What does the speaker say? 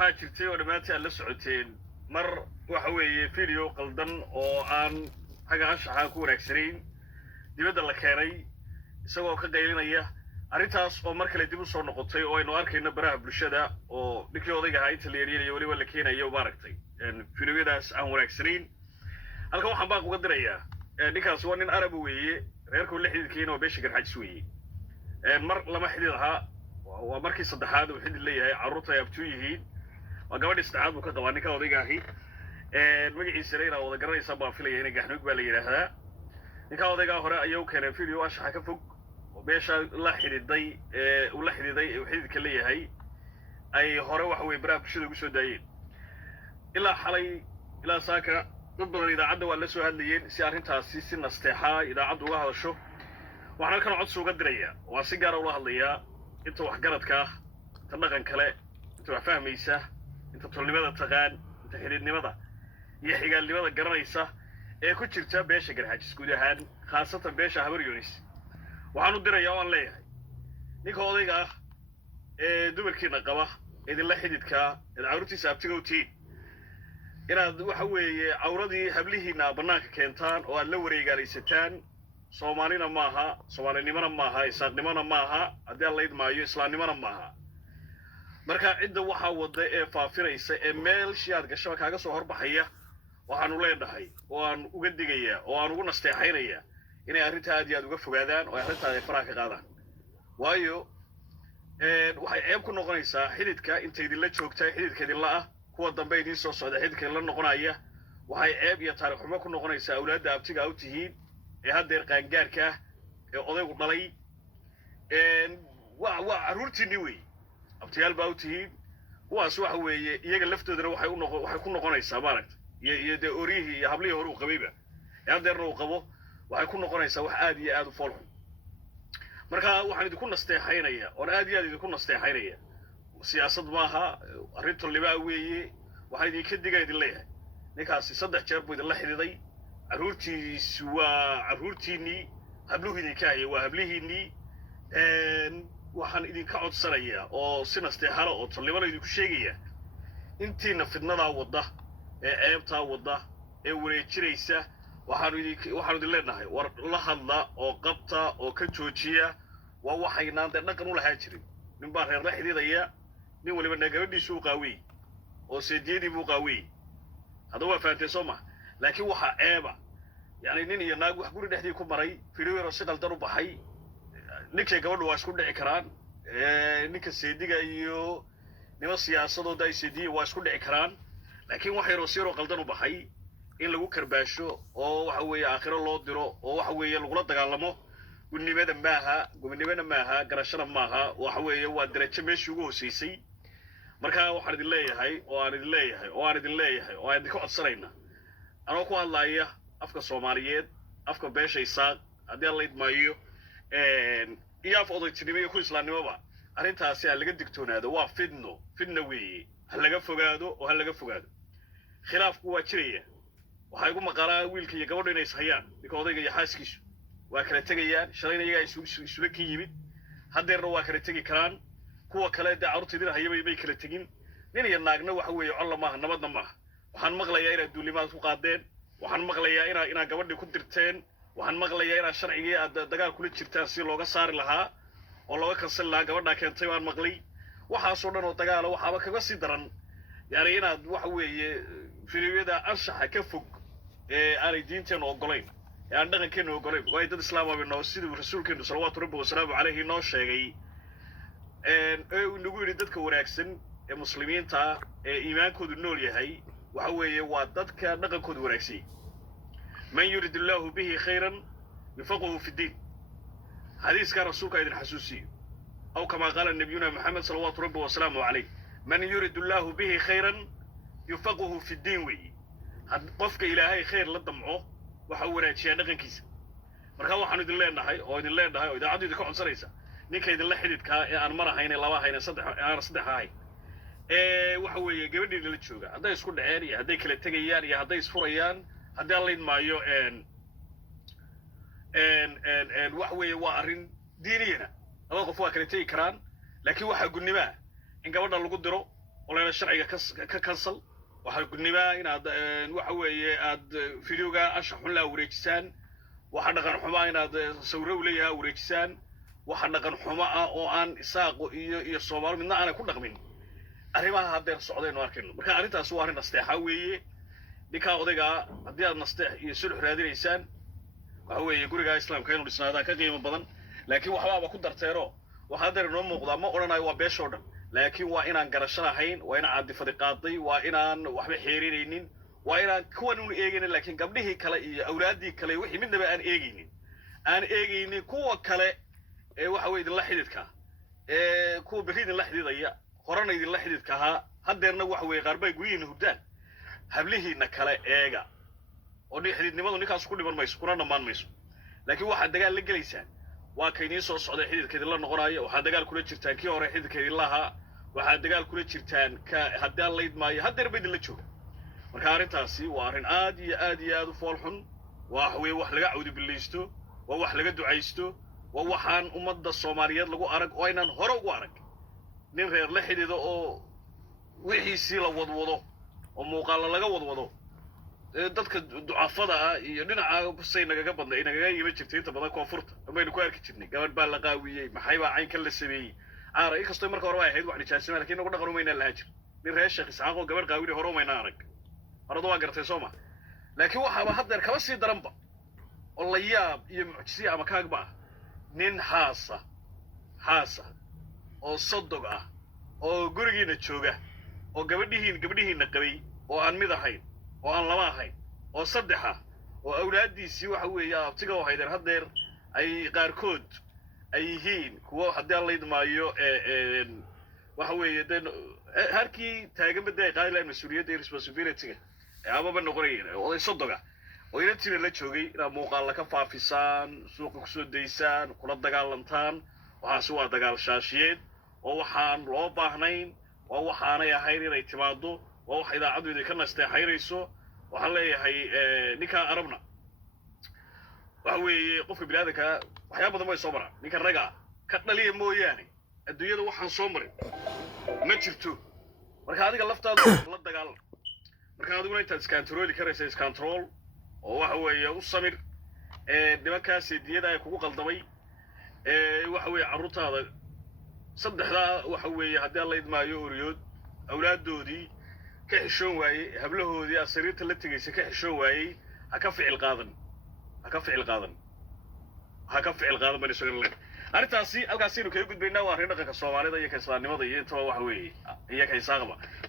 waxaa jirtay oo dhammaantii aad la socoteen mar waxa weeye video qaldan oo aan xagga anshaxa ku wanaagsanayn dibadda la keenay isagoo ka qaylinaya arrintaas oo mar kale dib u soo noqotay oo aynu arkayno baraha bulshada oo ninkii odayga ahaa inta la yeelinayo weliba la keenayo maaragtay videoyadaas aan wanaagsanayn halka waxaan baan uga dirayaa ninkaas waa nin arab weeye reerku la xididkiina oo beesha garxajis weeye mar lama xidid ahaa waa markii saddexaad uu xidid leeyahay carruurta ay abtuu yihiin waa gabadhii saddexaad buu ka qabaa ninka odayga ahi magaciisana inaad wada garanaysaa baan filaya inay gaxnuug baa la yidhaahdaa ninka odaygaa hore ayuu keenay video anshaxa ka fog oo beesha la xididay uu la xididay uu xididka leeyahay ay hore waxa weeye baraha bulshada ugu soo daayeen ilaa xalay ilaa saaka dad badan idaacadda waa la soo hadlayeen si arrintaasi si nasteexaa idaacaddu uga hadasho waxaan halkan codsi uga dirayaa waa si gaara ula hadlayaa inta waxgaradka ah inta dhaqan kale inta wax fahmaysa inta tolnimada taqaan inta xididnimada iyo xigaalnimada garanaysa ee ku jirta beesha garxajis guud ahaan khaasatan beesha habar yunis waxaan u dirayaa oo aan leeyahay ninka odayga ah ee dumarkiina qaba idinla xididkaa eed carruurtiisa abtiga u tihiin inaad waxa weeye cawradii hablihiina bannaanka keentaan oo aad la wareegaalaysataan soomaalina maaha soomaalinimona maaha isaaqnimona maaha haddii aan la idmaayo islaamnimona maaha marka cidda waxaa wada ee faafinaysa ee meelshii aad gashaba kaaga soo horbaxaya waxaanu leenahay oo aan uga digayaa oo aan ugu nasteexaynayaa inay arrintaa aad iyo aad uga fogaadaan oo arrintaa ay faraha ka qaadaan waayo waxay ceeb ku noqonaysaa xididka inta idinla joogta xididka idinla ah kuwa dambe idiin soo socda xididka idinla noqonaya waxay ceeb iyo taariikh xumo ku noqonaysaa awlaadda abtiga u tihiin ee haddeer qaangaarka ah ee odaygu dhalay waa carruurtiinni weeye abtiyaal baa u tihiin kuwaas waxa weeye iyaga laftoodana waxay ku noqonaysaa maaragta iyo dee oryihii iyo hablihii hore uu qabayba ee haddeerna uu qabo waxay ku noqonaysaa wax aad iyo aad u foolxun marka waxaan idinku nasteexaynaya oon aad iyo aad idinku nasteexaynaya siyaasad maaha arrin tolnibaa weeye waxaan idinka digaa idin leeyahay ninkaasi 3 jeer buu idinla xididay carruurtiisu waa carruurtiinnii habluhu idinka haya waa hablihiinnii waxaan idinka codsanayaa oo si nasteexalo oo tolnimada idinku sheegaya intiina fidnadaa wadda ee ceebtaa wadda ee wareejinaysa waxaanu idin leenahay war la hadla oo qabta oo ka joojiya waa waxaynaan dee dhaqan u lahaan jirin nin baa reer la xididaya nin waliba gabadhiisu u qaawey oo seediyadii buu qaawey hadda waa fahamtay soo ma laakiin waxaa ceeba yani nin iyo naag wax guri dhexdii ku maray firoyaro si qaldan u baxay ninkay gabadhu waa isku dhici karaan ninka seediga iyo nima siyaasadooda ay seediyiin waa isku dhici karaan laakiin wax yaroo si yaroo qaldan u baxay in lagu karbaasho oo waxa weeye aakhiro loo diro oo waxa weeye lagula dagaalamo gobonimada maaha garashada maaha waxa weeye waa darajo meeshii ugu hoosaysay marka waxaan idin leeyahay oo aan idinka codsanayna anoo ku hadlaaya afka soomaaliyeed afka beesha isaaq haddii aan la idmaayo iyo af odaytinimo iyo ku islaamnimoba arrintaasi ha laga digtoonaado waa fidno weeye ha laga fogaado oo ha laga fogaado khilaafku waa jiraya waxaa igu maqalaa wiilka iyo gabadhu inay ishayaan ninka odayga iyo xaaskiisu waa kala tegayaan shalayna iyagaa isula ka yimid haddeerna waa kala tegi karaan kuwa kale dee carruurta idin hayabay may kala tegin nin iyo naagna waxa weeye colla maaha nabadna maaha waxaan maqlayaa inaad duulimaad ku qaadeen waxaan maqlayaa inaad gabadhii ku dirteen waxaan maqlayaa inaad sharcigii aad dagaal kula jirtaan si looga saari lahaa oo looga kansali lahaa gabadhaa keentay baan maqlay waxaasoo dhan oo dagaala waxaaba kaga sii daran yani inaad waxa weeye fidiyoyada anshaxa ka fog ee aanay diinteenu oggolayn ee aan dhaqankeenu oggolayn waayo dad islaamaba noo siduu rasuulkeenu salawaatu rabbi wasalaamu calayhi noo sheegay ee uu nagu yidhi dadka wanaagsan ee muslimiinta ee iimaankoodu nool yahay waxa weeye waa dadka dhaqankoodu wanaagsay man yurid illaahu bihi khayran yufaqihu fi ddiin xadiiskaa rasuulka idin xasuusiyo aw kamaa qaala nabiyuna maxamed salawaatu rabbi wasalaamu calayh man yurid illaahu bihi khayran yufaqihu fi ddiin weeye qofka ilaahay khayr la damco waxa uu wanaajiyaa dhaqankiisa marka waxaanu idin leenahay oo idaacaddu idinka codsanaysa ninka idinla xididkaa ee aan mar ahayn ee laba ahayn ee saddex ahayn waxa weeye gabadhiina la jooga hadday isku dhaceen iyo hadday kala tegayaan iyo hadday isfurayaan haddii aan la idmaayo waxa weeye waa arrin diiniyana laba qof waa kala tegi karaan laakiin waxaa gudnimaa in gabadha lagu diro ولا الشرعي ككنسل وحقنبا إن هذا وحوي هذا فيديوغا أشرح له وريجسان وحنا قن حما إن هذا سوروا ليها وريجسان وحنا قن حما أو أن إساق يصومال منا أنا كنا قمين أريما هذا الصعودين واركين مركا أريتا سوارين استحاوي ديكا أوديكا هدي نستح يسلح هذه الإنسان وهو يقول لك إسلام كانوا لسنا كقيمة بدن لكن وحنا بقدر تيرو وهذا النوم قدام ما أورنا هو بيشورد لكن وإن قرشنا حين وإن عاد فريقاتي وإن وحنا حيرينين وإن كونوا إيجين لكن قبله كلا أولادي كلا وحي من دبا أن إيجين كوا كلا وحنا يدل الله حديدك كوا بخيد الله حديدية قرنا يدل الله حديدك هذا النوع وحنا غربا يقولين هدان هبله نكلا إيجا وني حديد نمط ونكاس كل من ميسو كنا نمان ميسو لكن واحد دجال لجليسان وكاينين سو سعودي حديد كذي الله نقرايا واحد دجال كل شرتان كي ورا حديد كذي الله واحد دجال كل شرتان كهدي الله يد ماي هدي ربيد اللي تشوف مركارين تاسي وارين آدي فولحن وحوي وحلقة عودي بالليستو ووحلقة دعيستو ووحان أمد الصوماليات لقو أرق وينان هرو أرق نين غير لحديد أو وحي سيلا وضوضو ومقال لقا وضوضو dadka ducafada ah iyo dhinaca busay nagaga badnay nagaga yimid jirtay inta badan koonfurta amaynu ku arki jirnay gabadh baa la qaawiyay maxay baa cayn kala sameeyay aray kasto marka hore ay ahayd wax nijaasimo laakiin nagu dhaqan umayna la hajir min reer sheekh isaaqo gabadh qaawiyay hore umayna arag arado waa gartay Soomaa laakiin waxa hadda kaba sii daranba oo la yaab iyo mucjisi ama kaagba nin haasa oo sodog ah oo gurigiina jooga oo gabadhihiina qabay oo aan mid ahayn oo aan lama ahayn oo saddex ah oo awlaadiisii waxa weeyaa abtiga oo haydeen hadeer ay qaarkood ay yihiin kuwa hadii aan la idmaayo waxa weeye halkii taagan baday qaaday mas'uuliyadda responsibility ama noqonayeen oo ay sodoga oo intii la joogay ina muuqaal la ka faafisaan suuqa ku soo deysaan kula dagaalantaan waxa waa dagaal shaashiyeed oo waxaan loo baahnayn oo waxaanay ahayn inay timaado وواحد إذا عدوا إذا كنا استحيريسو وحلي هي نكا عربنا وهو قف بلادك وحياة بدو ما يصبر نكا رجع كتنا ليه مو يعني الدنيا ده وحن صمر ما شفتو مركا هذيك اللفتة لا دقال مركا هذا قلنا أنت إسكانترول كريس إسكانترول وهو يوصمر دمكاس الدنيا ده يكون قلدمي وهو عروت هذا صدق لا وهو هذا الله يدمع يوريود أولاد دودي كحشون واي هبله ذي أسريت اللي تجيس كحشون واي هكفي القاضن من الشغل لك أنا تاسي القاسين وكيف قد بينا وارهنا كسوالي ذا يكسرني ما ذي يتوا وحوي هي كيساقبه